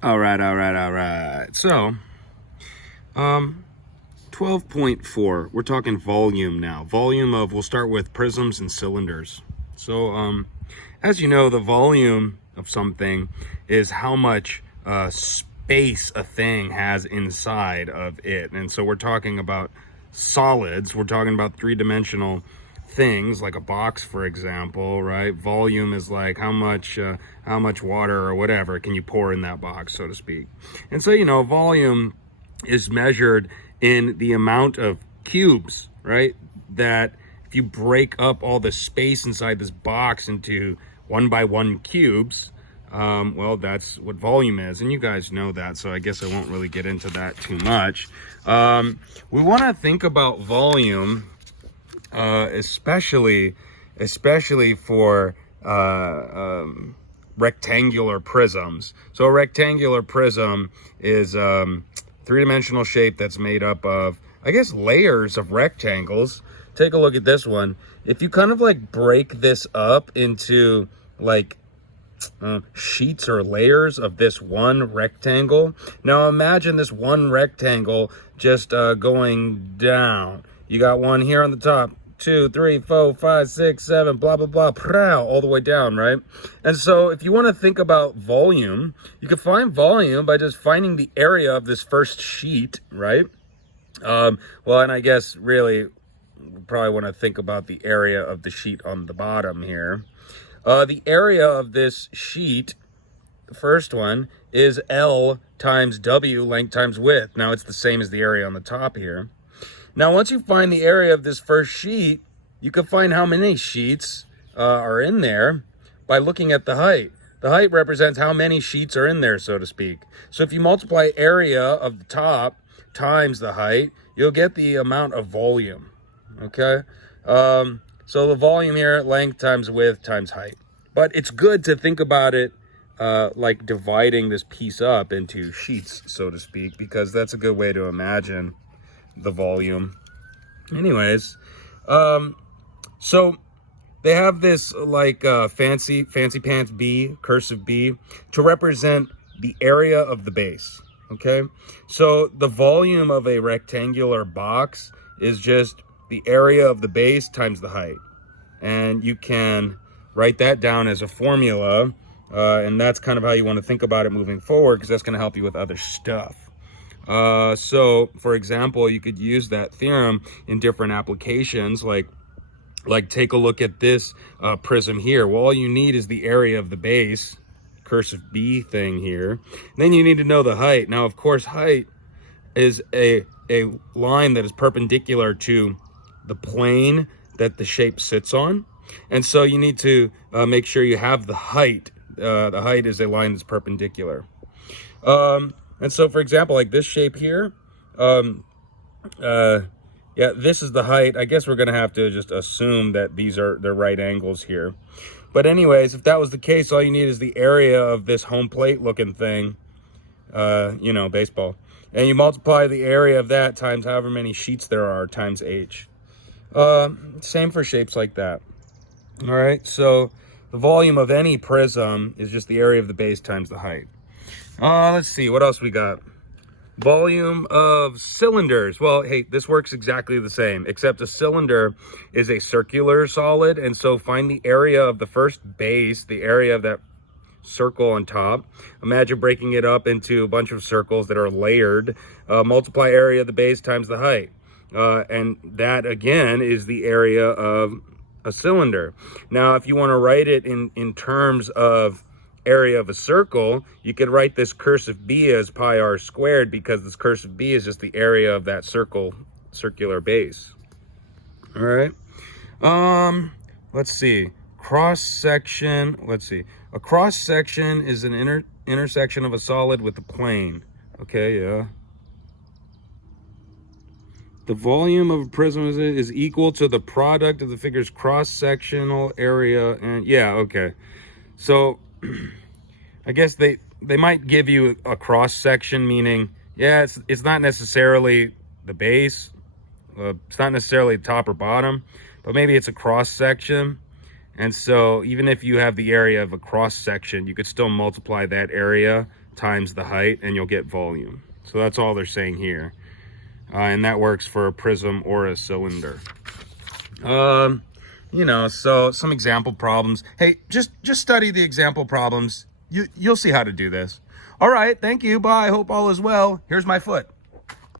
All right, all right, all right. So, 12.4, we're talking volume now. Volume of, we'll start with prisms and cylinders. So, as you know, the volume of something is how much space a thing has inside of it. And so we're talking about solids, we're talking about three-dimensional things like a box, for example, right? Volume is like how much water or whatever can you pour in that box, so to speak. And so, you know, volume is measured in the amount of cubes, right? That if you break up all the space inside this box into 1 by 1 cubes, well, that's what volume is, and you guys know that, so I guess I won't really get into that too much. We want to think about volume, especially for rectangular prisms. So a rectangular prism is three-dimensional shape that's made up of, I guess, layers of rectangles. Take a look at this one. If you kind of like break this up into like sheets or layers of this one rectangle. Now imagine this one rectangle just going down. You got one here on the top, 2, 3, 4, 5, 6, 7, blah, blah, blah, prow, all the way down, right? And so if you want to think about volume, you can find volume by just finding the area of this first sheet, right? Well, and I guess really we probably want to think about the area of the sheet on the bottom here. The area of this sheet, the first one, is L times W, length times width. Now it's the same as the area on the top here. Now, once you find the area of this first sheet, you can find how many sheets are in there by looking at the height. The height represents how many sheets are in there, so to speak. So if you multiply area of the top times the height, you'll get the amount of volume, okay? So the volume here, length times width times height. But it's good to think about it like dividing this piece up into sheets, so to speak, because that's a good way to imagine the volume. Anyways, so they have this like fancy pants B, cursive B, to represent the area of the base, okay? So the volume of a rectangular box is just the area of the base times the height. And you can write that down as a formula, and that's kind of how you want to think about it moving forward, because that's going to help you with other stuff. So, for example, you could use that theorem in different applications, like take a look at this prism here. Well, all you need is the area of the base, cursive B thing here. And then you need to know the height. Now, of course, height is a line that is perpendicular to the plane that the shape sits on. And so you need to make sure you have the height. The height is a line that's perpendicular. And so, for example, like this shape here, yeah, this is the height. I guess we're going to have to just assume that these are the right angles here. But anyways, if that was the case, all you need is the area of this home plate looking thing, you know, baseball. And you multiply the area of that times however many sheets there are times H. Same for shapes like that. All right, so the volume of any prism is just the area of the base times the height. Let's see, what else we got? Volume of cylinders. Well, hey, this works exactly the same, except a cylinder is a circular solid, and so find the area of the first base, the area of that circle on top. Imagine breaking it up into a bunch of circles that are layered. Multiply area of the base times the height. And that, again, is the area of a cylinder. Now, if you want to write it in terms of area of a circle, you could write this cursive B as pi r squared, because this cursive B is just the area of that circular base. All right. Let's see. Cross section. Let's see. A cross section is an intersection of a solid with a plane. Okay, yeah. The volume of a prism is equal to the product of the figure's cross-sectional area, and yeah, okay. So I guess they might give you a cross-section, meaning, yeah, it's not necessarily the base, it's not necessarily top or bottom, but maybe it's a cross-section. And so even if you have the area of a cross-section, you could still multiply that area times the height, and you'll get volume. So that's all they're saying here. And that works for a prism or a cylinder. You know, so some example problems. Hey, just study the example problems. You'll see how to do this. All right, thank you. Bye. Hope all is well. Here's my foot.